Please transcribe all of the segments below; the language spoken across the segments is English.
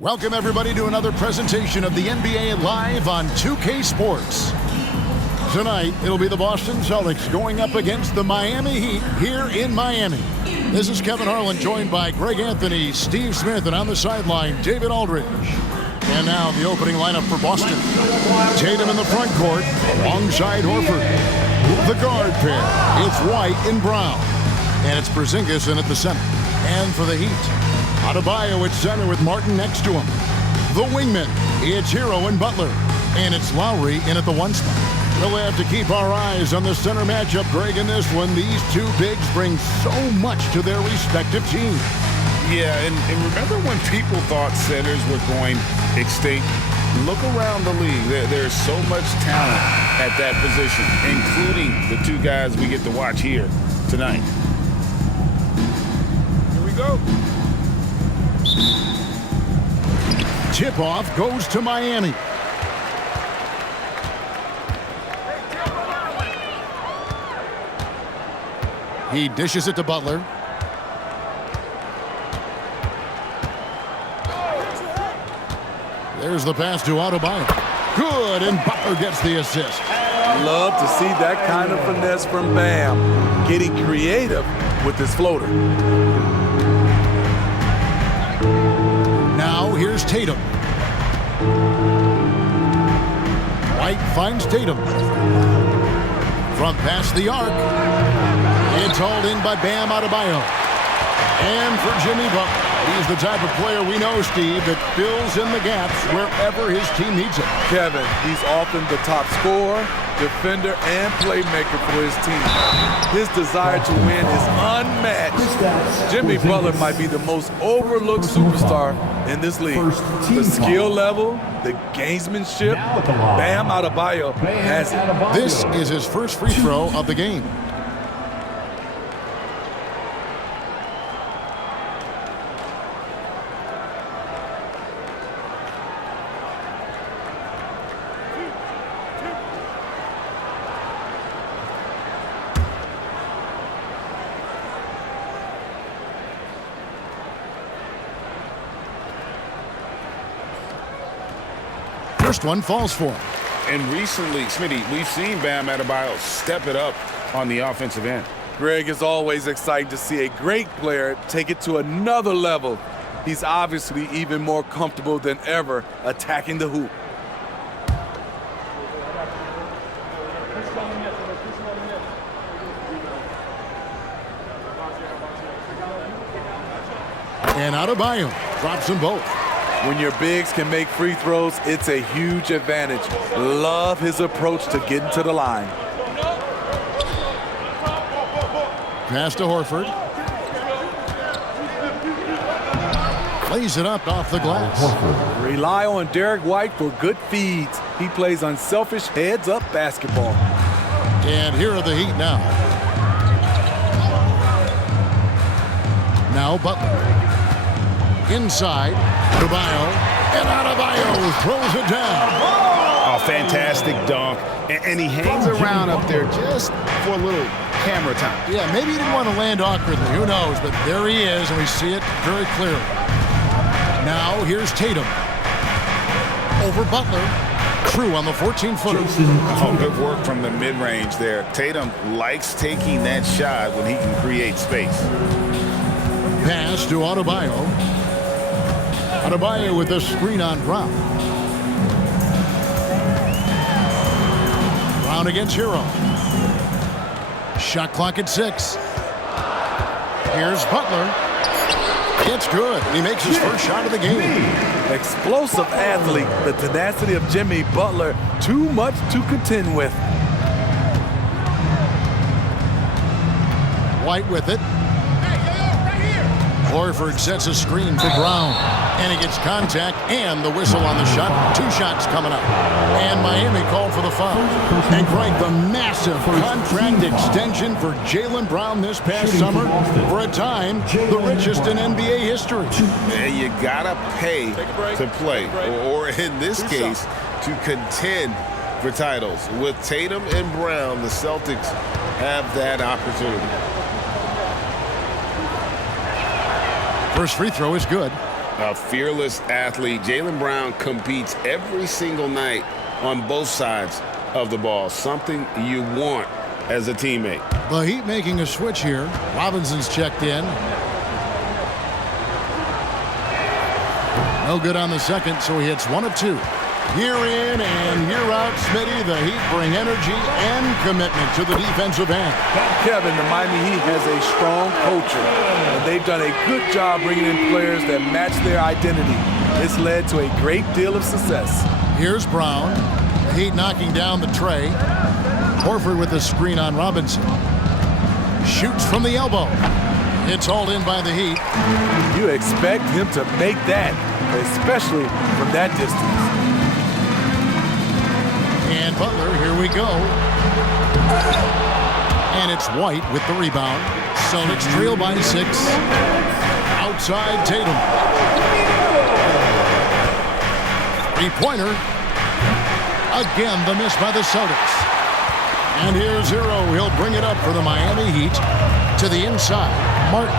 Welcome, everybody, to another presentation of the NBA Live on 2K Sports. Tonight, it'll be the Boston Celtics going up against the Miami Heat here in Miami. This is Kevin Harlan, joined by Greg Anthony, Steve Smith, and on the sideline, David Aldridge. And now, the opening lineup for Boston. Tatum in the front court, alongside Horford. The guard pair, it's White and Brown. And it's Porzingis in at the center. And for the Heat, Adebayo at center with Martin next to him. The wingman, it's Hero and Butler. And it's Lowry in at the one spot. We'll have to keep our eyes on the center matchup, Greg, in this one. These two bigs bring so much to their respective teams. Yeah, and remember when people thought centers were going extinct? Look around the league. There's so much talent at that position, including the two guys we get to watch here tonight. Here we go. Tip-off goes to Miami. He dishes it to Butler. There's the pass to Adebayo. Good, and Butler gets the assist. Love to see that kind of finesse from Bam, getting creative with his floater. Now here's Tatum. White finds Tatum. From past the arc. It's hauled in by Bam Adebayo. And for Jimmy Butler. He's the type of player we know, Steve, that fills in the gaps wherever his team needs it. Kevin, he's often the top scorer, defender, and playmaker for his team. His desire to win is unmatched. Jimmy Butler might be the most overlooked superstar in this league. The skill level, the gamesmanship, Bam Adebayo has it. This is his first free throw of the game. First one falls for him. And recently, Smitty, we've seen Bam Adebayo step it up on the offensive end. Greg, is always exciting to see a great player take it to another level. He's obviously even more comfortable than ever attacking the hoop. And Adebayo drops them both. When your bigs can make free throws, it's a huge advantage. Love his approach to getting to the line. Pass to Horford. Lays it up off the glass. Rely on Derek White for good feeds. He plays unselfish heads-up basketball. And here are the Heat now. Now Butler. Inside, Adebayo, and Adebayo throws it down. Oh, fantastic dunk. And he hangs around up there just for a little camera time. Yeah, maybe he didn't want to land awkwardly. Who knows? But there he is, and we see it very clearly. Now, here's Tatum. Over Butler. Crew on the 14-footer. Oh, good work from the mid-range there. Tatum likes taking that shot when he can create space. Pass to Adebayo. Adebayo with the screen on Brown. Brown against Hero. Shot clock at 6. Here's Butler. It's good. He makes his first shot of the game. Explosive athlete. The tenacity of Jimmy Butler, too much to contend with. White with it. Horford sets a screen for Brown. And he gets contact and the whistle on the shot. 2 shots coming up. And Miami called for the foul. And Greg, the massive contract extension for Jaylen Brown this past summer. For a time, the richest in NBA history. And you gotta pay to play. Or in this case, to contend for titles. With Tatum and Brown, the Celtics have that opportunity. First free throw is good. A fearless athlete. Jaylen Brown competes every single night on both sides of the ball. Something you want as a teammate. The Heat making a switch here. Robinson's checked in. No good on the second, so he hits 1 of 2. Year in and year out, Smitty, the Heat bring energy and commitment to the defensive end. Kevin, the Miami Heat has a strong culture, and they've done a good job bringing in players that match their identity. This led to a great deal of success. Here's Brown. The Heat knocking down the tray. Horford with the screen on Robinson. Shoots from the elbow. It's hauled in by the Heat. You expect him to make that, especially from that distance. And Butler, here we go. And it's White with the rebound. Celtics trail by 6. Outside Tatum. 3-pointer. Again, the miss by the Celtics. And here's Hero. He'll bring it up for the Miami Heat. To the inside. Martin.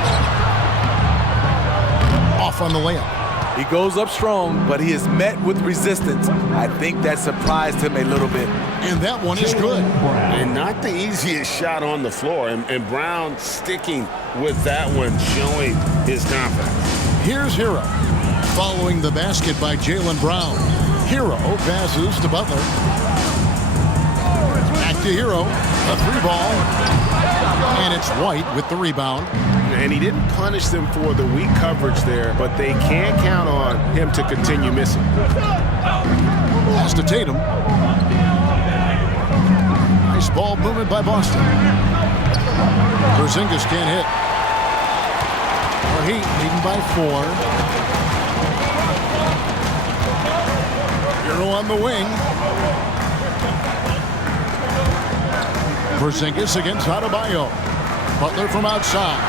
Off on the layup. He goes up strong, but he is met with resistance. I think that surprised him a little bit. And that one is good. And not the easiest shot on the floor. And Brown sticking with that one, showing his confidence. Here's Hero. Following the basket by Jaylen Brown. Hero passes to Butler. Back to Hero. A 3-ball. And it's White with the rebound. And he didn't punish them for the weak coverage there, but they can't count on him to continue missing. Pass to Tatum. Nice ball movement by Boston. Porzingis can't hit. The Heat leading by 4. Hero on the wing. Porzingis against Adebayo. Butler from outside.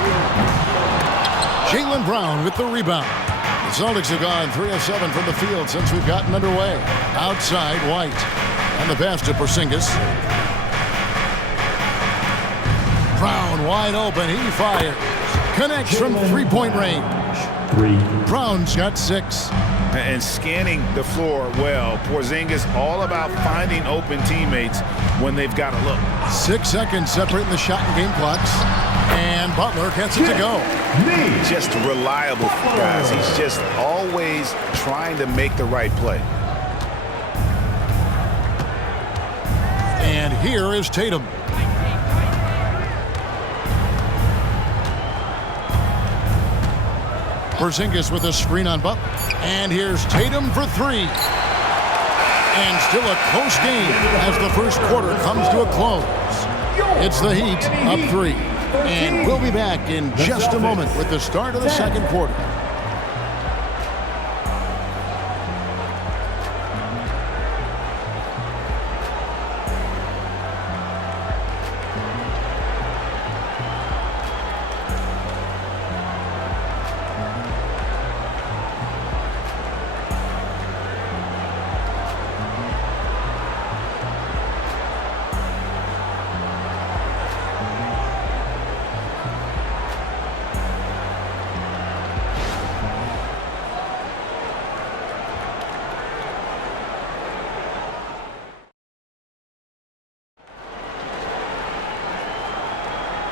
Jaylen Brown with the rebound. The Celtics have gone 3 of 7 from the field since we've gotten underway. Outside, White. And the pass to Porzingis. Brown wide open. He fires. Connects from 3-point range. Brown's got 6. And scanning the floor well. Porzingis all about finding open teammates when they've got a look. 6 seconds separating the shot and game clocks. And Butler gets it to go. Just reliable, guys. He's just always trying to make the right play. And here is Tatum. Porzingis with a screen on Butler. And here's Tatum for 3. And still a close game as the first quarter comes to a close. It's the Heat up 3. And we'll be back in just a moment with the start of the second quarter.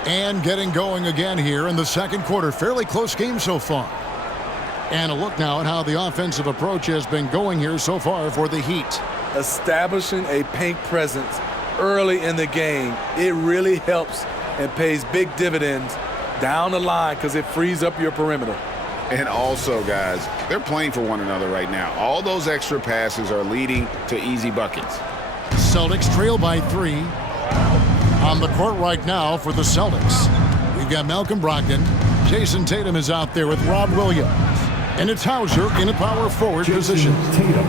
And getting going again here in the second quarter. Fairly close game so far. And a look now at how the offensive approach has been going here so far for the Heat. Establishing a paint presence early in the game, it really helps and pays big dividends down the line because it frees up your perimeter. And also, guys, they're playing for one another right now. All those extra passes are leading to easy buckets. Celtics trail by 3. On the court right now for the Celtics, we've got Malcolm Brogdon. Jason Tatum is out there with Rob Williams. And it's Hauser in a power forward position.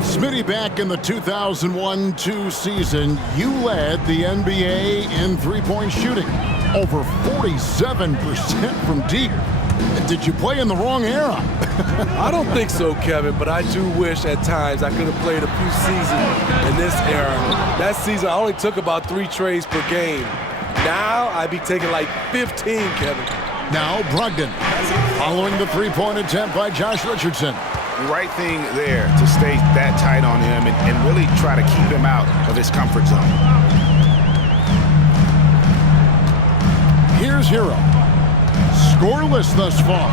Smitty, back in the 2001-2 season, you led the NBA in three-point shooting. Over 47% from deep. Did you play in the wrong era? I don't think so, Kevin, but I do wish at times I could have played a few seasons in this era. That season, I only took about 3 trades per game. Now, I'd be taking like 15, Kevin. Now, Brogdon, following the three-point attempt by Josh Richardson. The right thing there to stay that tight on him and really try to keep him out of his comfort zone. Here's Hero. Scoreless thus far.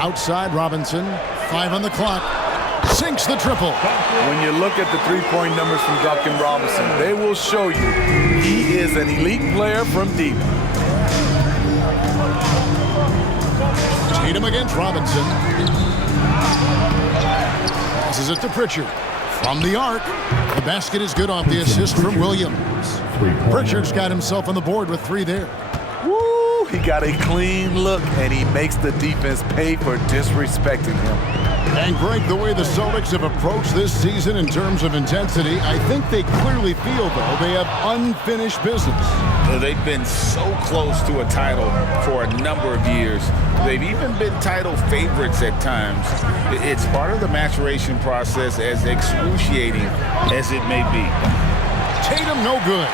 Outside Robinson, 5 on the clock. Sinks the triple. When you look at the three-point numbers from Duncan Robinson, they will show you he is an elite player from deep. Tatum against Robinson. Passes it to Pritchard. From the arc, the basket is good off the assist from Williams. Pritchard's got himself on the board with 3 there. Woo! He got a clean look, and he makes the defense pay for disrespecting him. And Greg, the way the Celtics have approached this season in terms of intensity, I think they clearly feel, though, they have unfinished business. They've been so close to a title for a number of years. They've even been title favorites at times. It's part of the maturation process, as excruciating as it may be. Tatum no good.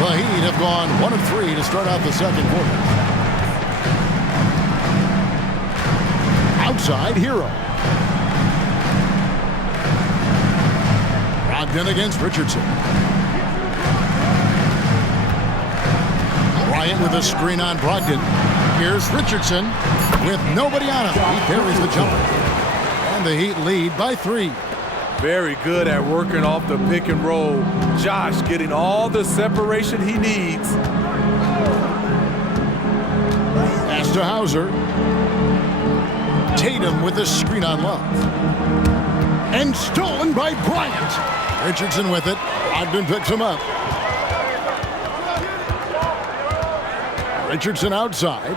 The Heat have gone 1 of 3 to start out the second quarter. Outside, Hero. Brogdon against Richardson. Bryant with a screen on Brogdon. Here's Richardson with nobody on him. He buries the jumper. And the Heat lead by 3. Very good at working off the pick and roll. Josh getting all the separation he needs. Pass to Hauser. Tatum with a screen on Love. And stolen by Bryant. Richardson with it. Ogden picks him up. Richardson outside.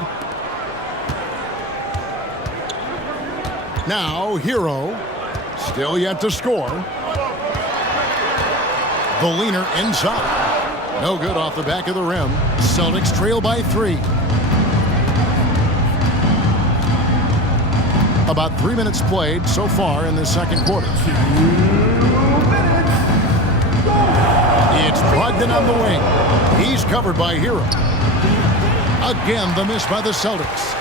Now Hero. Still yet to score. The leaner inside. No good off the back of the rim. Celtics trail by 3. About 3 minutes played so far in the second quarter. It's Brogdon on the wing. He's covered by Hero. Again, the miss by the Celtics.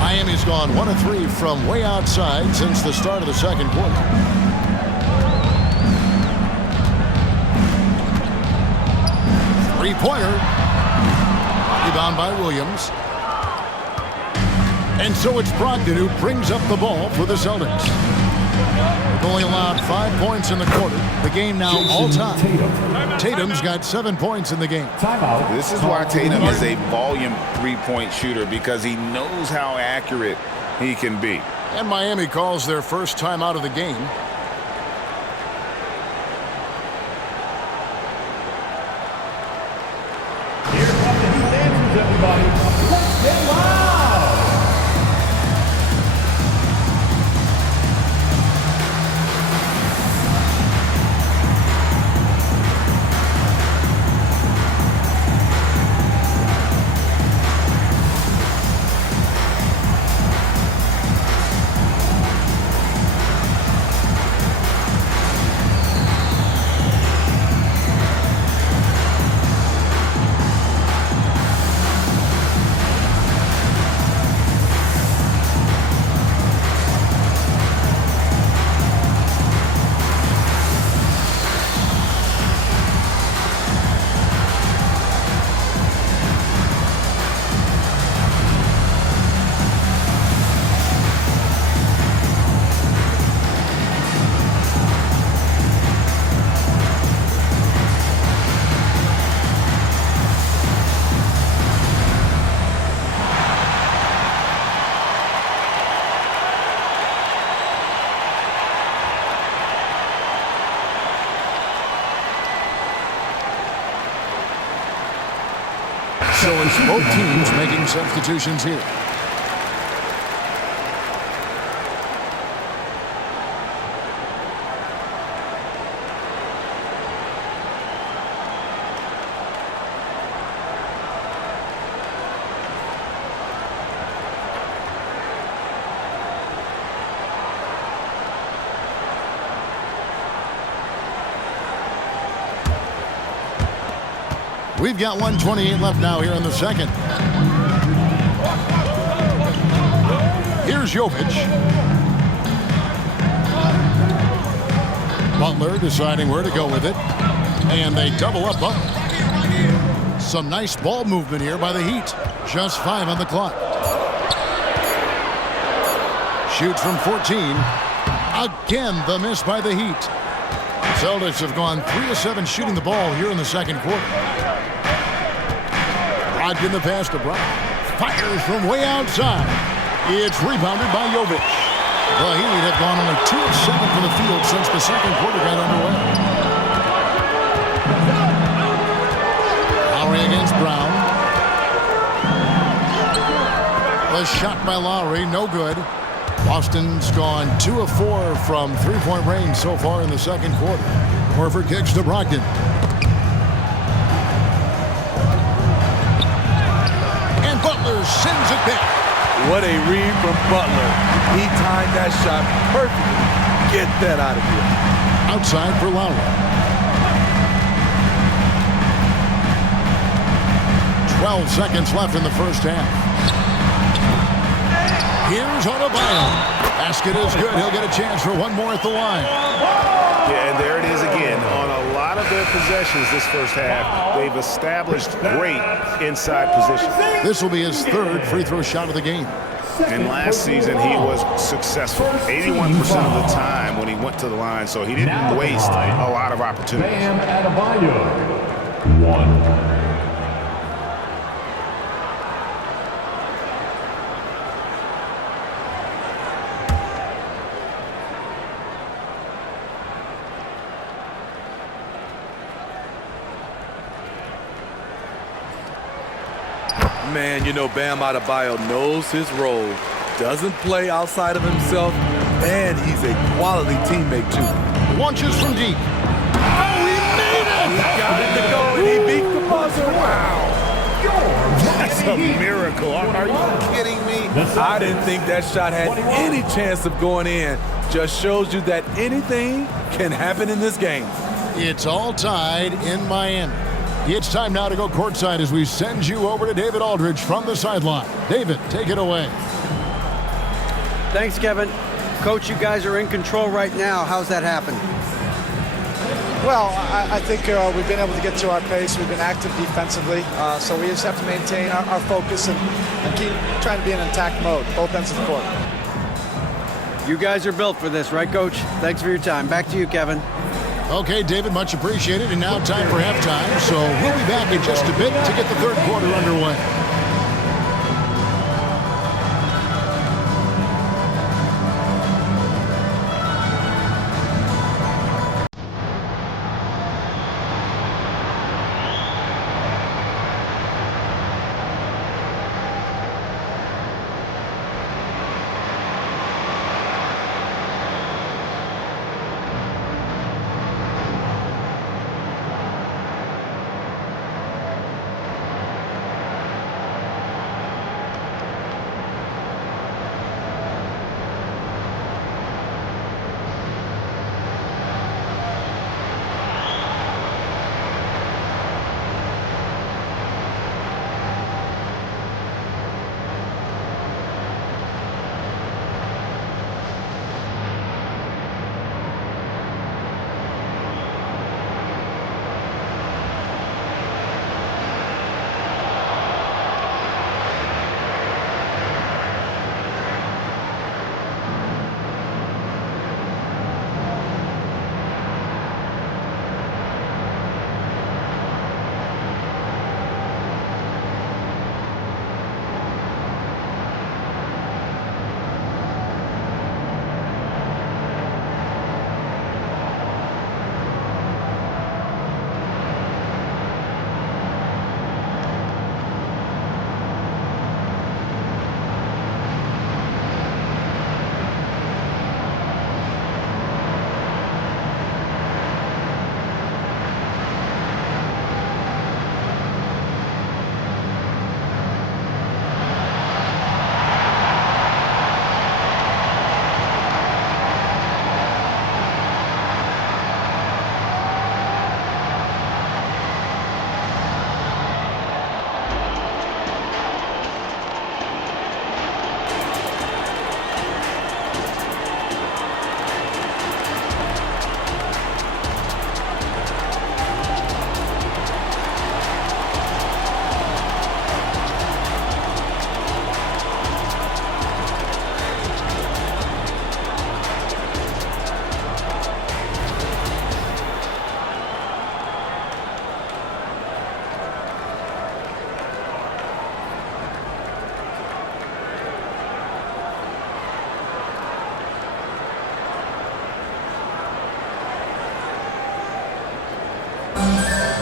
Miami's gone 1 of 3 from way outside since the start of the second quarter. Three-pointer. Rebound by Williams. And so it's Brogdon who brings up the ball for the Celtics. They've only allowed 5 points in the quarter. The game now all-time. Tatum's got 7 points in the game. This is why Tatum is a volume three-point shooter, because he knows how accurate he can be. And Miami calls their first time out of the game. Here come the new dancers, everybody. Let's get loud! So it's both teams making substitutions here. We've got 1:28 left now here in the second. Here's Jovic. Butler deciding where to go with it. And they double up Butler. Some nice ball movement here by the Heat. Just 5 on the clock. Shoots from 14. Again, the miss by the Heat. Celtics have gone 3 of 7 shooting the ball here in the second quarter. Brogdon the pass to Brown. Fires from way outside. It's rebounded by Jovic. The Heat have gone only 2 of 7 from the field since the second quarter got underway. Lowry against Brown. The shot by Lowry, no good. Boston's gone 2 of 4 from three-point range so far in the second quarter. Horford kicks to Brogdon. And Butler sends it back. What a read from Butler. He timed that shot perfectly. Get that out of here. Outside for Lowry. 12 seconds left in the first half. Here's Adebayo. Basket is good. He'll get a chance for one more at the line. Yeah, and there it is again. On a lot of their possessions this first half, they've established great inside position. This will be his 3rd free throw shot of the game. And last season, he was successful 81% of the time when he went to the line, so he didn't waste a lot of opportunities. Bam Adebayo. 1. Man, you know Bam Adebayo knows his role, doesn't play outside of himself, and he's a quality teammate too. Launches from deep. Oh, he made it! He got it to go, and he beat the buzzer. Wow. That's a miracle. Are you kidding me? I didn't think that shot had any chance of going in. Just shows you that anything can happen in this game. It's all tied in Miami. It's time now to go courtside as we send you over to David Aldridge from the sideline. David, take it away. Thanks, Kevin. Coach, you guys are in control right now. How's that happen? Well, I think we've been able to get to our pace. We've been active defensively, so we just have to maintain our focus and keep trying to be in attack mode, both ends of the court. You guys are built for this, right, Coach? Thanks for your time. Back to you, Kevin. Okay, David, much appreciated. And now time for halftime, so we'll be back in just a bit to get the third quarter underway.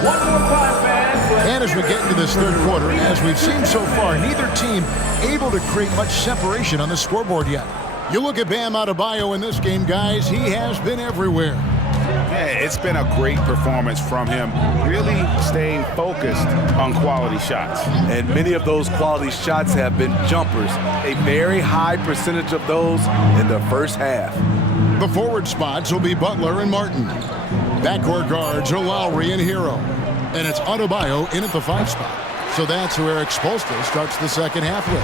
One more time, fans. And as we get into this third quarter, as we've seen so far, neither team able to create much separation on the scoreboard yet. You look at Bam Adebayo in this game, guys, he has been everywhere. Yeah, it's been a great performance from him, really staying focused on quality shots. And many of those quality shots have been jumpers, a very high percentage of those in the first half. The forward spots will be Butler and Martin. Backcourt guards are Lowry and Hero. And it's Adebayo in at the 5 spot. So that's who Eric Spoelstra starts the second half with.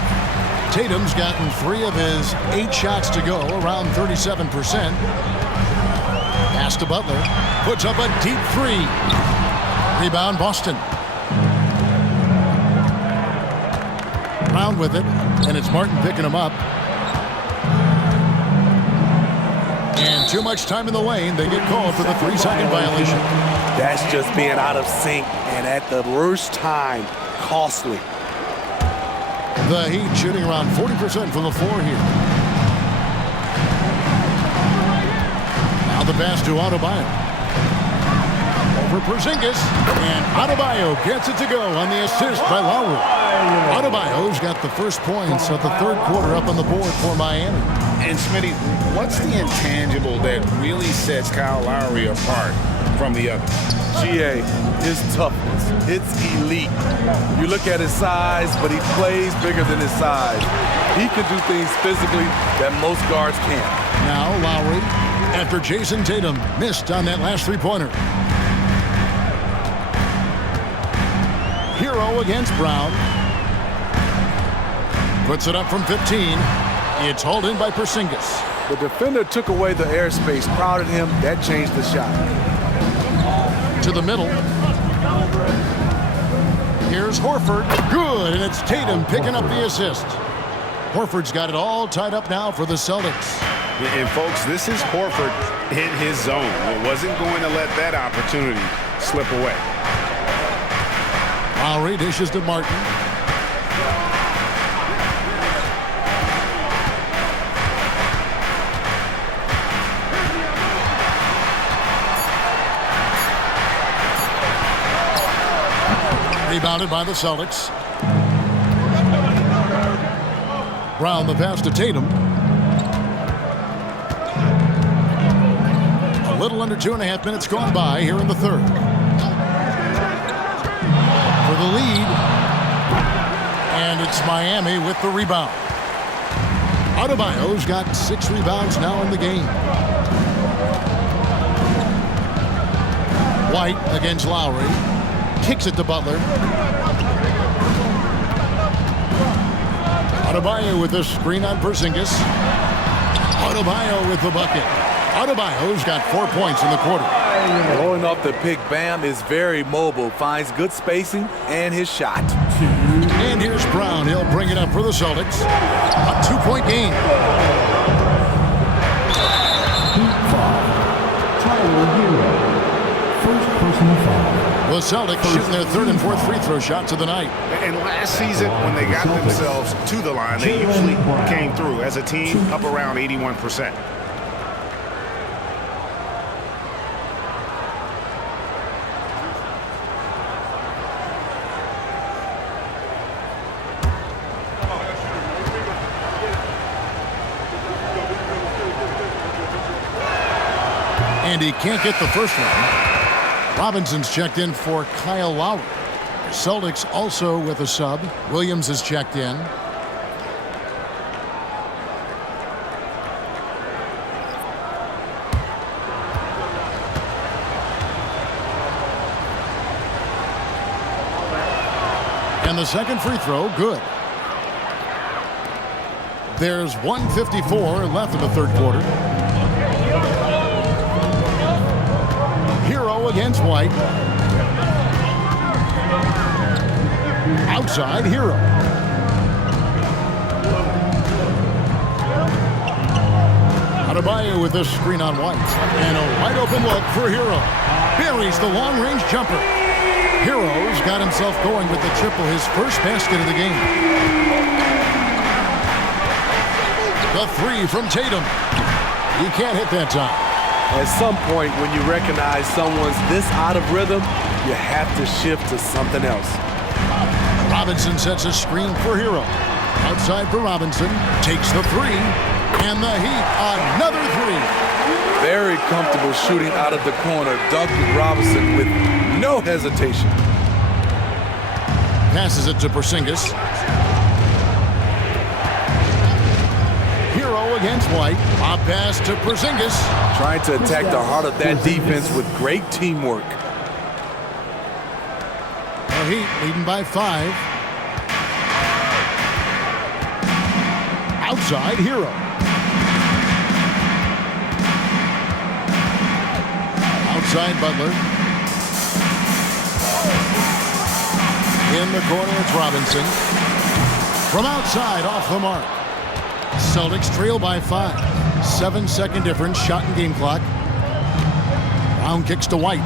Tatum's gotten 3 of his 8 shots to go, around 37%. Pass to Butler, puts up a deep 3. Rebound Boston. Brown with it, and it's Martin picking him up. And too much time in the lane, they get called for the 3-second violation. That's just being out of sync, and at the worst time, costly. The Heat shooting around 40% from the floor here. Now the pass to Adebayo. Over Porzingis, and Adebayo gets it to go on the assist by Lowry. Adebayo's got the first points of the third quarter up on the board for Miami. And Smitty, what's the intangible that really sets Kyle Lowry apart from the others? GA, his toughness, it's elite. You look at his size, but he plays bigger than his size. He can do things physically that most guards can't. Now Lowry, after Jason Tatum missed on that last 3-pointer. Hero against Brown. Puts it up from 15. It's hauled in by Porzingis. The defender took away the airspace, crowded him. That changed the shot. To the middle. Here's Horford. Good, and it's Tatum picking up the assist. Horford's got it all tied up now for the Celtics. And folks, this is Horford in his zone. It wasn't going to let that opportunity slip away. Lowry dishes to Martin. Rebounded by the Celtics. Brown the pass to Tatum. A little under 2.5 minutes gone by here in the third. For the lead. And it's Miami with the rebound. Adebayo's got 6 rebounds now in the game. White against Lowry. Kicks it to Butler. Adebayo with the screen on Porzingis. Adebayo with the bucket. Adebayo's got 4 points in the quarter. Rolling off the pick, Bam is very mobile, finds good spacing and his shot. And here's Brown. He'll bring it up for the Celtics. A 2-point game. The Celtics shooting their 3rd and 4th free throw shots of the night. And last season, when they got themselves to the line, they usually came through as a team up around 81%. And he can't get the first one. Robinson's checked in for Kyle Lowry. Celtics also with a sub. Williams is checked in. And the second free throw, good. There's 1:54 left in the third quarter. Hero against White. Outside, Hero. Adebayo with this screen on White. And a wide open look for Hero. Buries the long-range jumper. Hero's got himself going with the triple, his first basket of the game. The 3 from Tatum. He can't hit that time. At some point, when you recognize someone's this out of rhythm, you have to shift to something else. Robinson sets a screen for Hero. Outside for Robinson. Takes the three. And the Heat, another three. Very comfortable shooting out of the corner. Duncan Robinson with no hesitation. Passes it to Porzingis. Hero against White. Pop pass to Porzingis. Trying to attack the heart of that defense with great teamwork. The Heat leading by 5. Outside, Hero. Outside, Butler. In the corner, it's Robinson. From outside, off the mark. Celtics trail by 5. 7-second difference, shot and game clock. Brown kicks to White.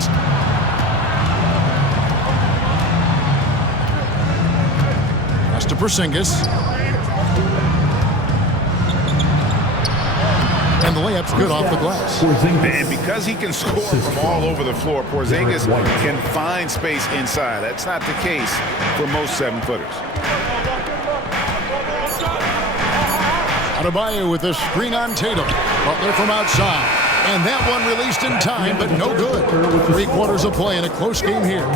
Pass to Porzingis. And the layup's good off the glass. And because he can score from all over the floor, Porzingis can find space inside. That's not the case for most 7-footers. Adebayo with a screen on Tatum. Butler from outside. And that one released in time, but no good. 3 quarters of play in a close game here.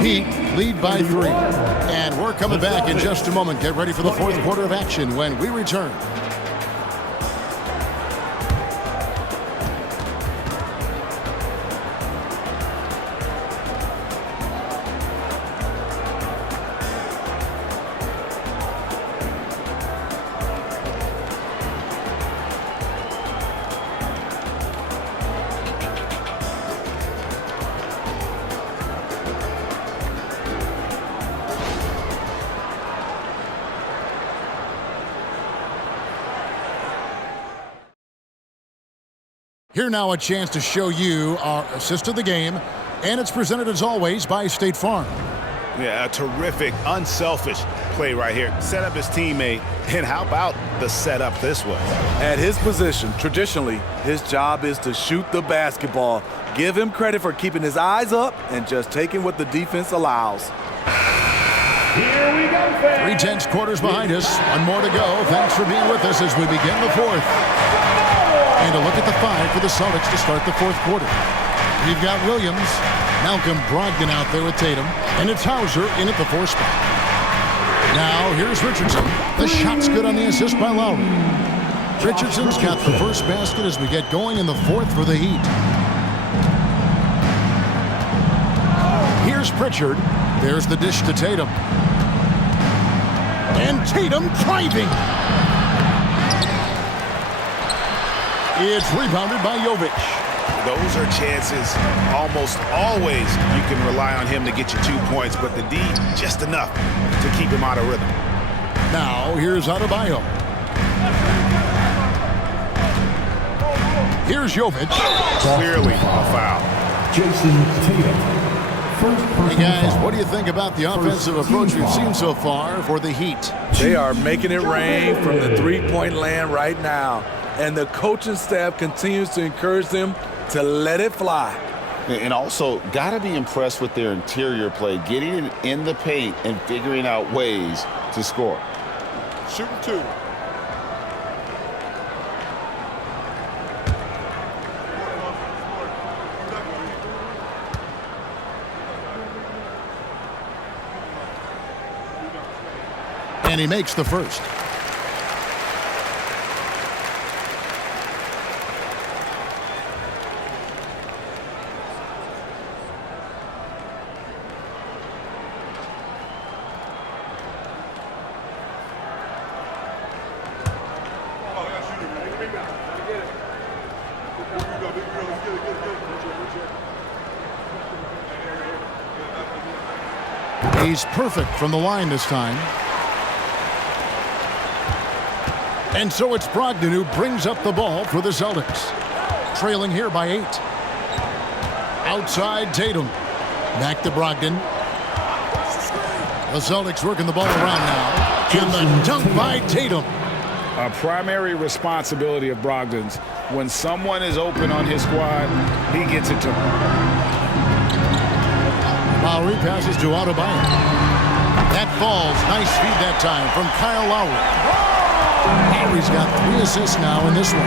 Heat lead by 3. And we're coming back in just a moment. Get ready for the 4th quarter of action when we return. Here now a chance to show you our assist of the game, and it's presented as always by State Farm. Yeah, a terrific, unselfish play right here. Set up his teammate, and how about the setup this way? At his position, traditionally, his job is to shoot the basketball. Give him credit for keeping his eyes up and just taking what the defense allows. Here we go, fans. 3 quarters behind us. One more to go. Thanks for being with us as we begin the 4th. And a look at the 5 for the Celtics to start the 4th quarter. We've got Williams, Malcolm Brogdon out there with Tatum, and it's Hauser in at the 4 spot. Now here's Richardson. The shot's good on the assist by Lowry. Richardson's got the first basket as we get going in the 4th for the Heat. Here's Pritchard. There's the dish to Tatum. And Tatum driving. It's rebounded by Jovic. Those are chances almost always you can rely on him to get you 2 points, but the D just enough to keep him out of rhythm. Now here's Adebayo. Here's Jovic. Clearly a foul. Jason Tatum. Hey guys, what do you think about the offensive approach we've seen so far for the Heat? They are making it rain from the 3-point land right now. And the coaching staff continues to encourage them to let it fly. And also, got to be impressed with their interior play, getting in the paint and figuring out ways to score. Shooting 2. And he makes the first. He's perfect from the line this time. And so it's Brogdon who brings up the ball for the Celtics. Trailing here by 8. Outside Tatum. Back to Brogdon. The Celtics working the ball around now. And the dunk by Tatum. A primary responsibility of Brogdon's. When someone is open on his squad, he gets it to him. Lowry passes to Adebayo. That falls. Nice feed that time from Kyle Lowry. Lowry's got 3 assists now in this one.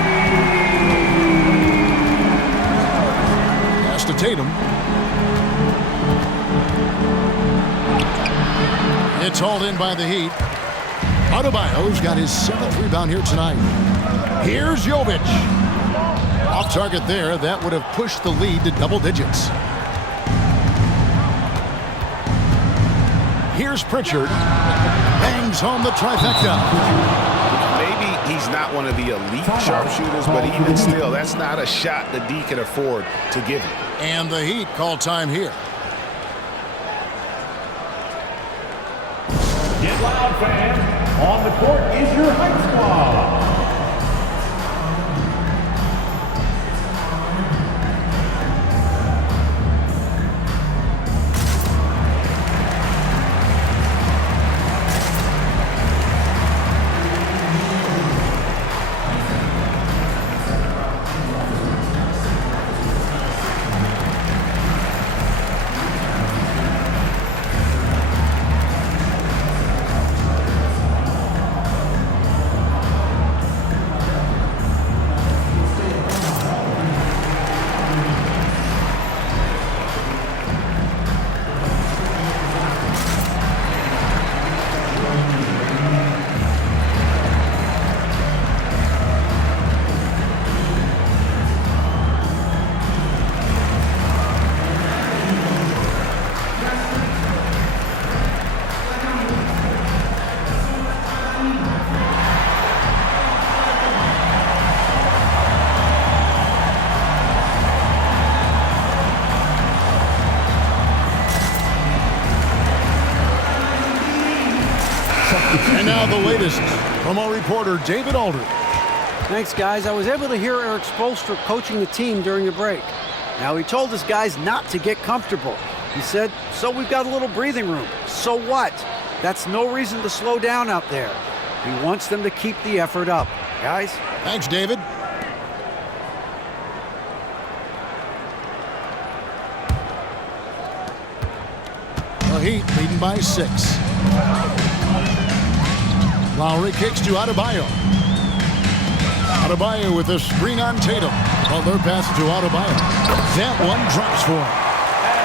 Pass to Tatum. It's hauled in by the Heat. Adebayo's got his 7th rebound here tonight. Here's Jovic. Off target there. That would have pushed the lead to double digits. Here's Pritchard. Bangs home the trifecta. Maybe he's not one of the elite sharpshooters, but even still, that's not a shot that D can afford to give him. And the Heat call time here. Get loud, fans. On the court is your Heights Squad. And now the latest from our reporter, David Aldridge. Thanks, guys. I was able to hear Eric Spoelstra coaching the team during the break. Now, he told his guys not to get comfortable. He said, so we've got a little breathing room. So what? That's no reason to slow down out there. He wants them to keep the effort up. Guys? Thanks, David. The Heat leading by 6. Lowry kicks to Adebayo. Adebayo with a screen on Tatum. Butler passes to Adebayo. That one drops for him.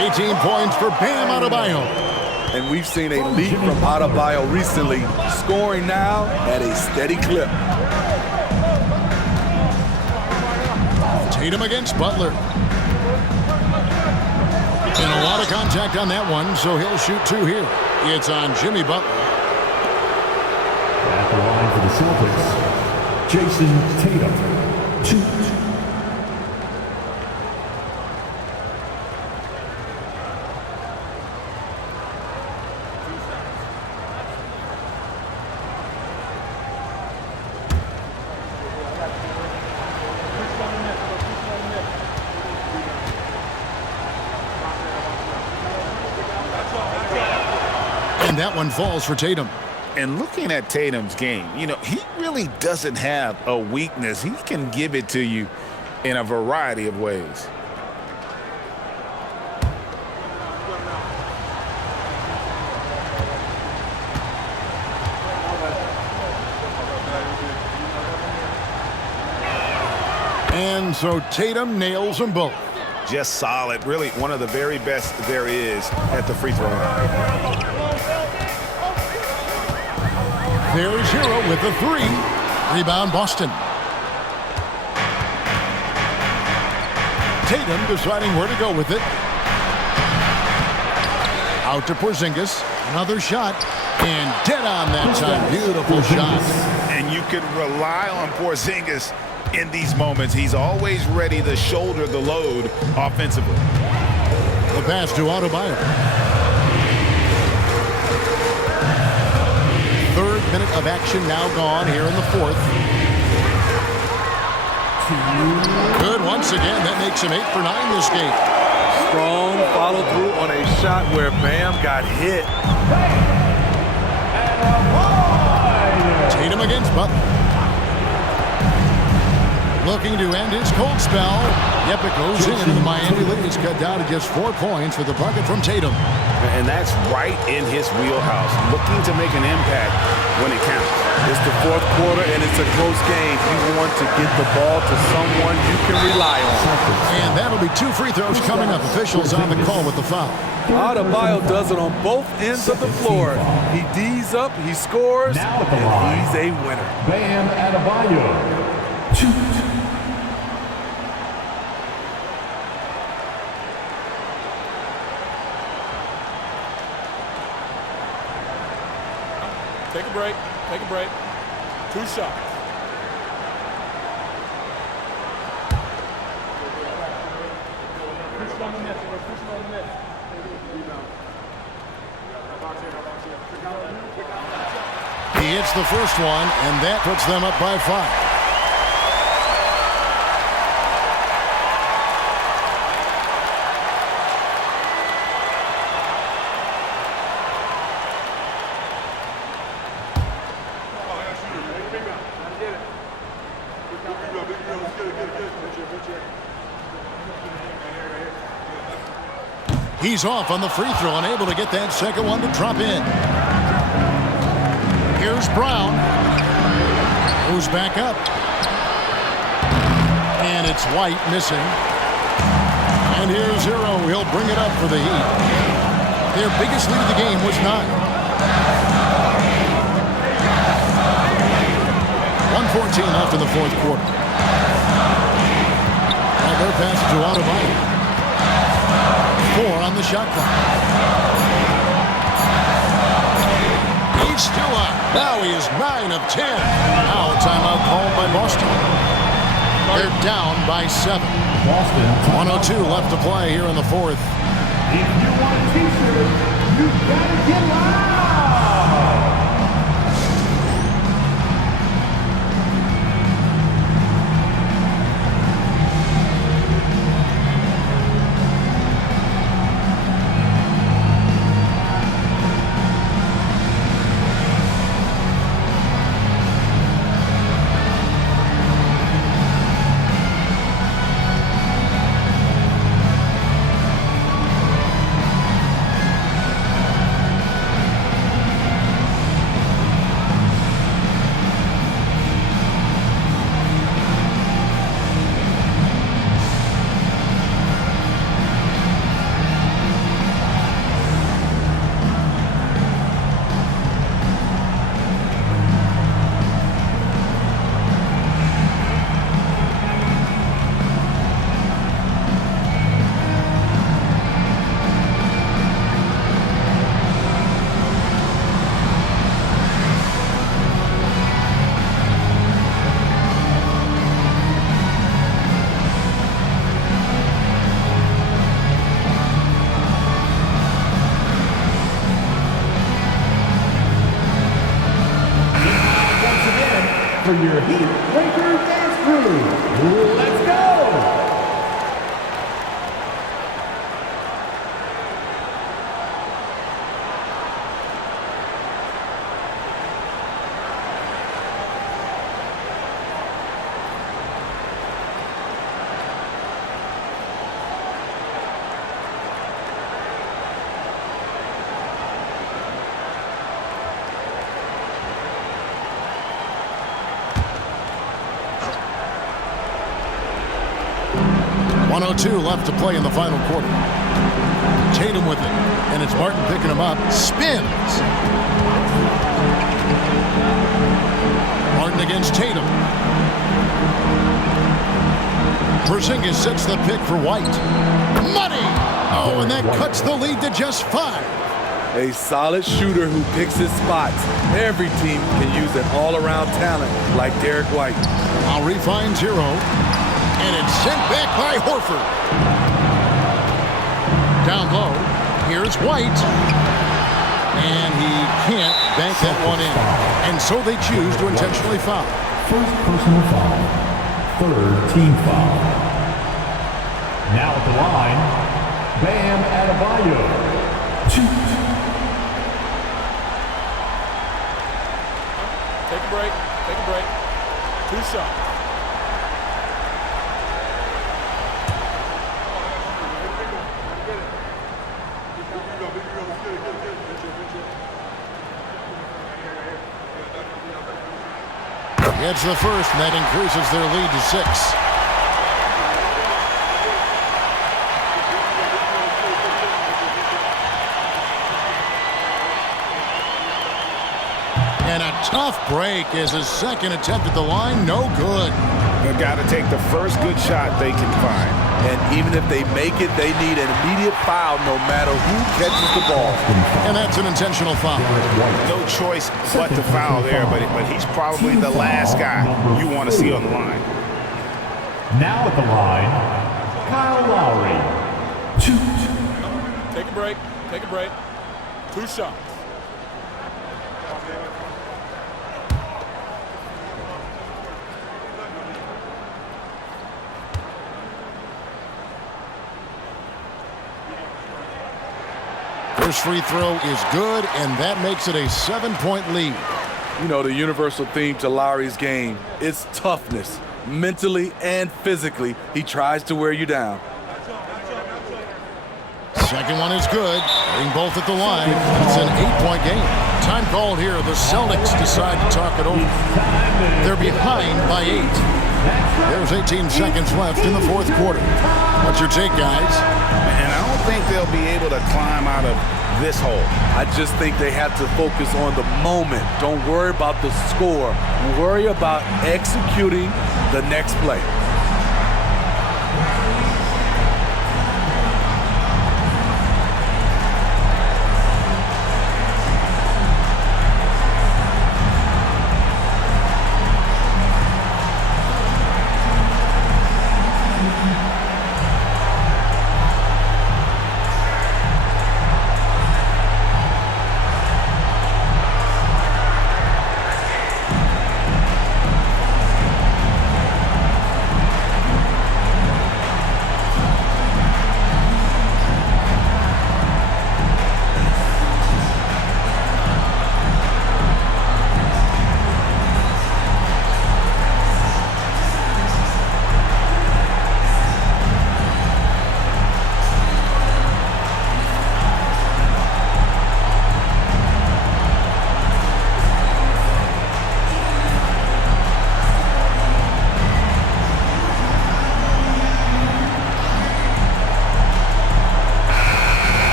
18 points for Bam Adebayo. And we've seen a leap from Adebayo recently, scoring now at a steady clip. Tatum against Butler. And a lot of contact on that one, so he'll shoot 2 here. It's on Jimmy Butler. At the line for the Celtics, Jason Tatum, 2. And that one falls for Tatum. And looking at Tatum's game, you know, he really doesn't have a weakness. He can give it to you in a variety of ways. And so Tatum nails them both. Just solid. Really one of the very best there is at the free throw line. There's Hero with the 3. Rebound Boston. Tatum deciding where to go with it. Out to Porzingis. Another shot. And dead on that time. Beautiful shot. And you can rely on Porzingis in these moments. He's always ready to shoulder the load offensively. The pass to Adebayo. 3rd minute of action now gone here in the 4th. Good once again. That makes him 8 for 9 this game. Strong follow through on a shot where Bam got hit. Tatum against Butler. looking to end his cold spell. Yep, it goes in, and the Miami lead is cut down to just 4 points with the bucket from Tatum. And that's right in his wheelhouse, looking to make an impact when it counts. It's the fourth quarter, and it's a close game. You want to get the ball to someone you can rely on. And that'll be 2 free throws coming up. Officials on the call with the foul. Adebayo does it on both ends of the floor. He D's up, he scores, and he's a winner. Bam Adebayo. 2. Take a break. Take a break. 2 shots. He hits the first one, and that puts them up by 5. He's off on the free throw, unable to get that second one to drop in. Here's Brown. Goes back up. And it's White missing. And here's Zero. He'll bring it up for the Heat. Their biggest lead of the game was 9. 1:14 left in the fourth quarter. Well, their pass to Adebayo. 4 on the shot clock. He's still up. Now he is 9 of 10. Now a timeout called by Boston. They're down by 7. Boston. 1:02 left to play here in the fourth. If you want a t-shirt, you gotta get loud. For your Heat Breaker Dance Crew. Let's go! .102 left to play in the final quarter. Tatum with it, and it's Martin picking him up. Spins. Martin against Tatum. Porzingis sets the pick for White. Money! Oh, and that cuts the lead to just 5. A solid shooter who picks his spots. Every team can use an all-around talent like Derek White. Lowry finds Hero. And it's sent back by Horford. Down low, here's White. And he can't bank that one in. And so they choose to intentionally foul. First personal foul. Third team foul. Now at the line, Bam Adebayo. 2. Take a break. Take a break. 2 shots. It's the first, and that increases their lead to 6. And a tough break is his second attempt at the line. No good. They've got to take the first good shot they can find. And even if they make it, they need an immediate foul no matter who catches the ball. And that's an intentional foul. No choice but to foul there, but he's probably the last guy you want to see on the line. Now at the line, Kyle Lowry. 2. Take a break. Take a break. 2 shots. First free throw is good, and that makes it a 7-point lead. You know, the universal theme to Lowry's game is toughness. Mentally and physically, he tries to wear you down. Second one is good. Getting both at the line. It's an 8-point game. Time called here. The Celtics decide to talk it over. They're behind by 8. There's 18 seconds left in the fourth quarter. What's your take, guys? And I don't think they'll be able to climb out of this hole. I just think they have to focus on the moment. Don't worry about the score. Worry about executing the next play.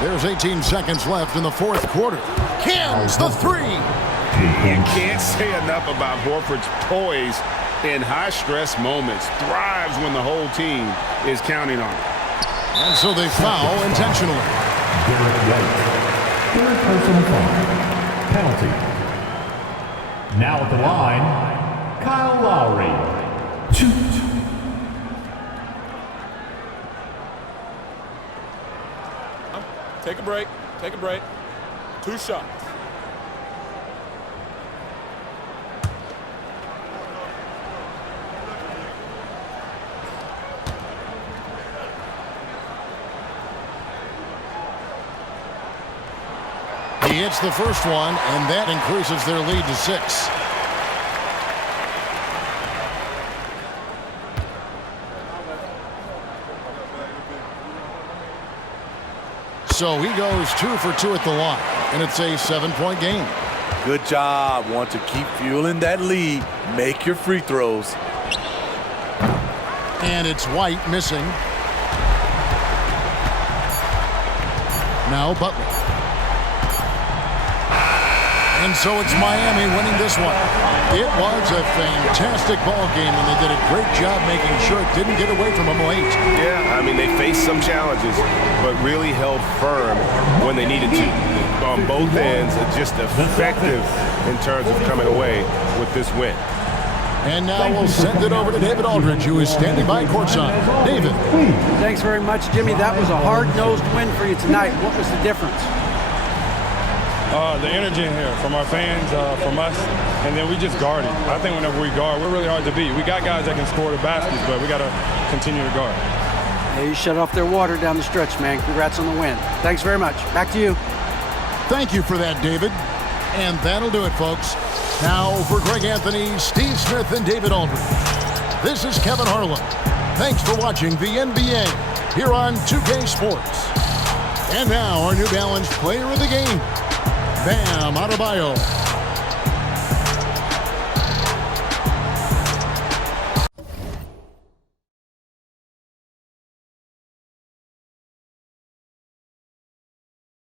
There's 18 seconds left in the fourth quarter. Cans the 3. You can't say enough about Horford's poise in high-stress moments. Thrives when the whole team is counting on him. And so they foul intentionally. Third personal foul. Penalty. Now at the line, Kyle Lowry. 2. Take a break. Take a break. 2 shots. He hits the first one, and that increases their lead to 6. So he goes 2 for 2 at the line, and it's a 7-point game. Good job. Want to keep fueling that lead. Make your free throws. And it's White missing. Now Butler. And so it's Miami winning this one. It was a fantastic ball game, and they did a great job making sure it didn't get away from them late. Yeah, I mean, they faced some challenges, but really held firm when they needed to. On both ends, just effective in terms of coming away with this win. And now we'll send it over to David Aldridge, who is standing by courtside. David. Thanks very much, Jimmy. That was a hard-nosed win for you tonight. What was the difference? The energy in here from our fans, from us, and then we just guard it. I think whenever we guard, we're really hard to beat. We got guys that can score the baskets, but we got to continue to guard. Hey, you shut off their water down the stretch, man. Congrats on the win. Thanks very much. Back to you. Thank you for that, David. And that'll do it, folks. Now for Greg Anthony, Steve Smith, and David Aldridge. This is Kevin Harlan. Thanks for watching the NBA here on 2K Sports. And now our New Balance player of the game, Bam Adebayo.